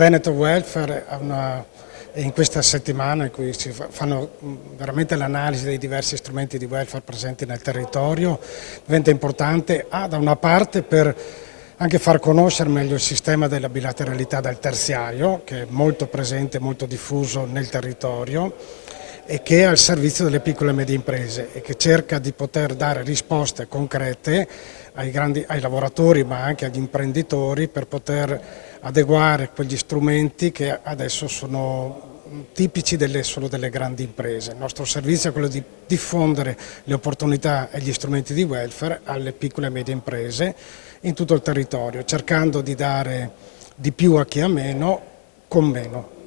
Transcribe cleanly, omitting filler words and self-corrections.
Veneto Welfare in questa settimana in cui si fanno veramente l'analisi dei diversi strumenti di welfare presenti nel territorio diventa importante da una parte per anche far conoscere meglio il sistema della bilateralità del terziario, che è molto presente, molto diffuso nel territorio e che è al servizio delle piccole e medie imprese e che cerca di poter dare risposte concrete ai lavoratori ma anche agli imprenditori per poter adeguare quegli strumenti che adesso sono tipici solo delle grandi imprese. Il nostro servizio è quello di diffondere le opportunità e gli strumenti di welfare alle piccole e medie imprese in tutto il territorio, cercando di dare di più a chi ha meno con meno.